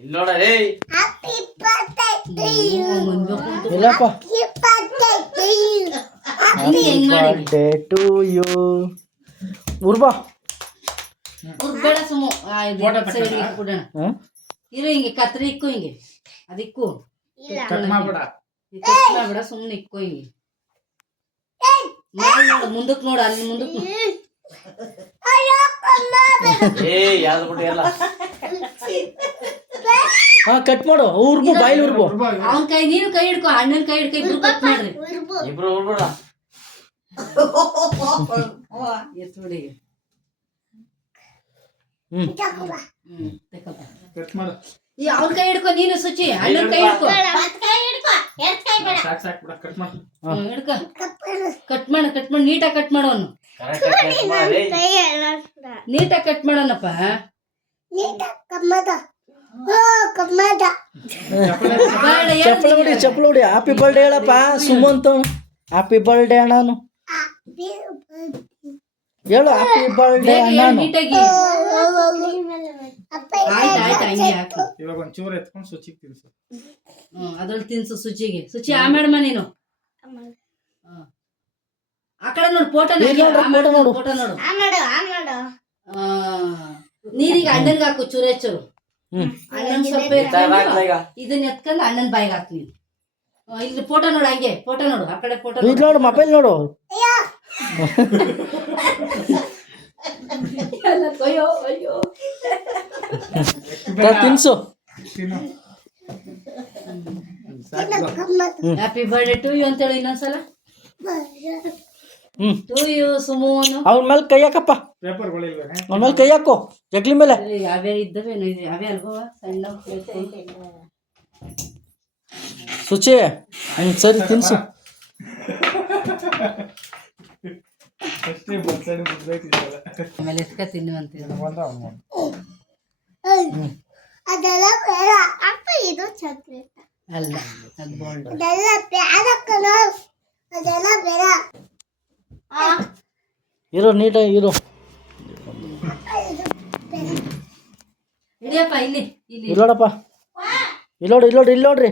ಇಲ್ಲಿ ನೋಡಲೇ. ಇಲ್ಲಪ್ಪ. Birthday to you. ಉರ್ಬಾ ಉರ್ಬೇಡ ಸುಮ್ಮು ಸೈಡ್ ಇಕ್ಬಿಡೋಣ. ಇರು ಹಿಂಗೆ ಕತ್ರಿ ಇಕ್ಕು ಹಿಂಗೆ ಅದಿಕ್ಕು ಕಟ್ ಮಾಡ್ಬೇಡ ಸುಮ್ಮನೆ ಇಕ್ಕು ಹಿಂಗೆ ನೋಡು ಮುಂದಕ್ಕೆ ನೋಡು ಅಲ್ಲಿ ಮುಂದಕ್ಕೆ ಕಟ್ ಮಾಡು. ಉರ್ಬು ಬಾಯಿಲ್ ಉರ್ಬು. ಅವನ್ ಕೈ ನೀನು ಕೈ ಹಿಡ್ಕೊ ಅಣ್ಣನ ಕೈ ಹಿಡ್ಕೊ ಇಬ್ರು ಕಟ್ ಮಾಡ್ರಿ. ಇಬ್ರು ಉರ್ಬೇಡ. ಎತ್ಬಿಡಿ. ಅವನ್ ಕೈ ಹಿಡ್ಕೊ ನೀನು ಸುಚಿ ಅಣ್ಣನ ಕೈ ಹಿಡ್ಕೊ ಹಿಡ್ಕೊ ಕಟ್ ಮಾಡಿ ನೀಟಾಗಿ ಕಟ್ ಮಾಡೋನು. ನೀಟಾಗಿ ಕಟ್ ಮಾಡೋಣಪ್ಪ. ಚಪ್ಪಲ ಹೊಡಿ. ಹ್ಯಾಪಿ ಬರ್ಡೇ ಹೇಳಪ್ಪ ಸುಮಂತ್. ಹ್ಯಾಪಿ ಬರ್ಡೇ ಅಣ್ಣನು ಹೇಳು. ಹ್ಯಾಪಿ ಬರ್ಡೇ ಅಣ್ಣನು. ನೀಟಾಗಿ ಆಯ್ತು ಹಂಗೆ ಹಾಕಿ ಇವಾಗ ಒಂಚೂರು ಎತ್ಕೊಂಡು ಸುಚಿಗೆ ತಿನ್ಸು. ಅದ್ರಲ್ಲಿ ತಿನ್ಸು ಸುಚಿಗೆ. ಸುಚಿ ಆ ಮೇಡಮ ನೀನು ಆ ಕಡೆ ನೋಡು ಫೋಟೋ ನೋಡು. ಫೋಟೋ ನೋಡು. ನೀರಿಗೆ ಅಣ್ಣನ್ಗೆ ಹಾಕು ಚೂರೇ ಚೂರು. ಅಣ್ಣನ್ ಸ್ವಲ್ಪ ಇದನ್ನ ಎತ್ಕೊಂಡು ಅಣ್ಣನ್ ಬಾಯಿಗೆ ಹಾಕ್ ನೀನು. ಇಲ್ಲಿ ಫೋಟೋ ನೋಡು ಹಂಗೆ. ಫೋಟೋ ನೋಡು ಆ ಕಡೆ ಫೋಟೋ ನೋಡು. ಮೊಬೈಲ್ ನೋಡು. ಅಯ್ಯೋ ಅಯ್ಯೋ ತಿನ್ಸು. ಹ್ಯಾಪಿ ಬರ್ಡೇ ಟು ಯು ಅಂತೇಳಿ ಇನ್ನೊಂದ್ಸಲ. ಟು ಯು ಸುಮೋನು. ಅವನ ಮೇಲೆ ಕೈ ಹಾಕಪ್ಪ. ಅವನ ಮೇಲೆ ಕೈ ಹಾಕು ಜಗ್ಲಿ ಮೇಲೆ. ಯಾವ್ಯಾವ ಇದ್ದವೆ ಯಾವೇ ಅಲ್ವಾ ಸಣ್ಣ ಸುಚಿ ಸರಿ ತಿನ್ಸು. ಆಮೇಲೆ ಎತ್ಕ ತಿನ್ನುವಂತ ಅಲ್ಲ ಅದು ಬೋಲ್ಡ್. ಇರೋ ನೀಟಾಗಿ ಇರೋ. ಇಡಿಯಪ್ಪ ಇಲ್ಲಿ ಇಲ್ಲಿ ಇಲ್ಲೋಡಪ್ಪ. ಇಲ್ಲಿ ನೋಡ್ರಿ.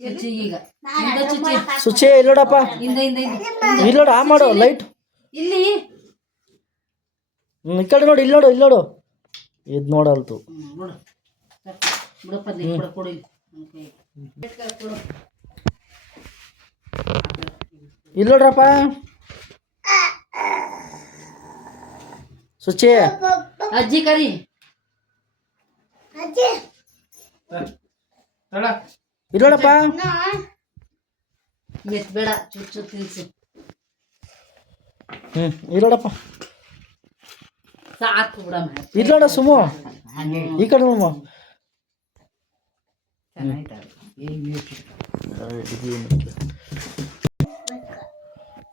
ಚುಚ್ಚಿ ಈಗ ಸುಚಿ ಇಲ್ಲೋಡಪ್ಪ. ಇಲ್ಲೋಡು. ಆ ಮಾಡು ಲೈಟ್ ಇಲ್ಲಿ ಈ ಕಡೆ ನೋಡಿ. ಇಲ್ಲಿ ನೋಡು. ಇದು ನೋಡಲ್ತು. ಇಲ್ಲಿ ನೋಡ್ರಪ್ಪ. ಸುಚಿ ಅಜ್ಜಿ ಕರಿ. ಇಲ್ಲೋಡಪ್ಪ. ಎತ್ಬೇಡ ಚುಚ್ಚು ತಿನ್ಸು. ಇಲ್ಲೋಡಪ್ಪ. ಸಾಕು ಬಿಡಮ್ಮ. ಇಲ್ಲೋಡ ಸುಮು. ಈ ಕಡೆ ನೋಡಮ್ಮ.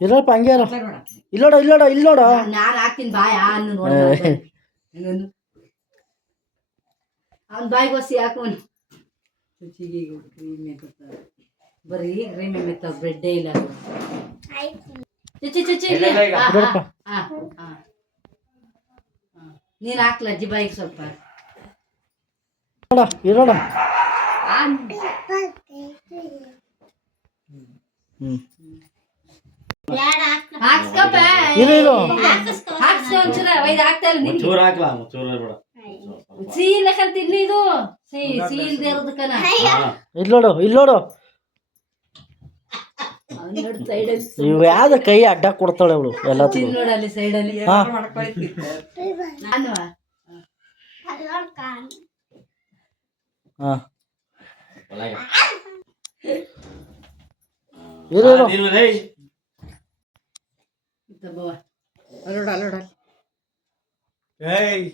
ಇಲ್ಲಪ್ಪ ಹಂಗೆ ಇಲ್ಲೋಡ. ನಾನು ಹಾಕ್ತೀನಿ ಬಾಯ ಅವ್ನ ಬಾಯಿಗೆ ಹೊಸಿ ಹಾಕೋನು. ರುಚಿಗೆ ಕ್ರೀಮೆ ಬರ್ತಾರೆ. ಬರೀ ಕ್ರೀಮೆ ಮೆತ್ತ ಬ್ರೆಡ್ಡೇ ಇಲ್ಲ. ಚುಚ್ಚಿ ನೀನು ಹಾಕ್ಲ ಅಜ್ಜಿ ಬಾಯಿಗೆ ಸ್ವಲ್ಪ. ಇರೋಣ. ಹಾಕ್ಸ್ಕಪ್ಪ. ಹಾಕ್ಸ್ಕೊ ಒಂಚೂರ ಒಯ್ದು ಹಾಕ್ತಾ ಇಲ್ಲ ನಿನ್ಗೆ. ಸಿಹಿ ಇಲ್ಲಕಂತ ತಿನ್ನಿ. ಇದು ಸಿಹಿ ಇಲ್ದೇ ಇರೋದಕ್ಕನ. ಇಲ್ಲೋಡು. ಇವ್ ಯಾವ್ದ ಕೈ ಅಡ್ಡ ಕೊಡ್ತಾಳೆ ಅವಳು ಎಲ್ಲ ನೋಡಲ್ಲಿ ಸೈಡಲ್ಲಿ. ಏಯ್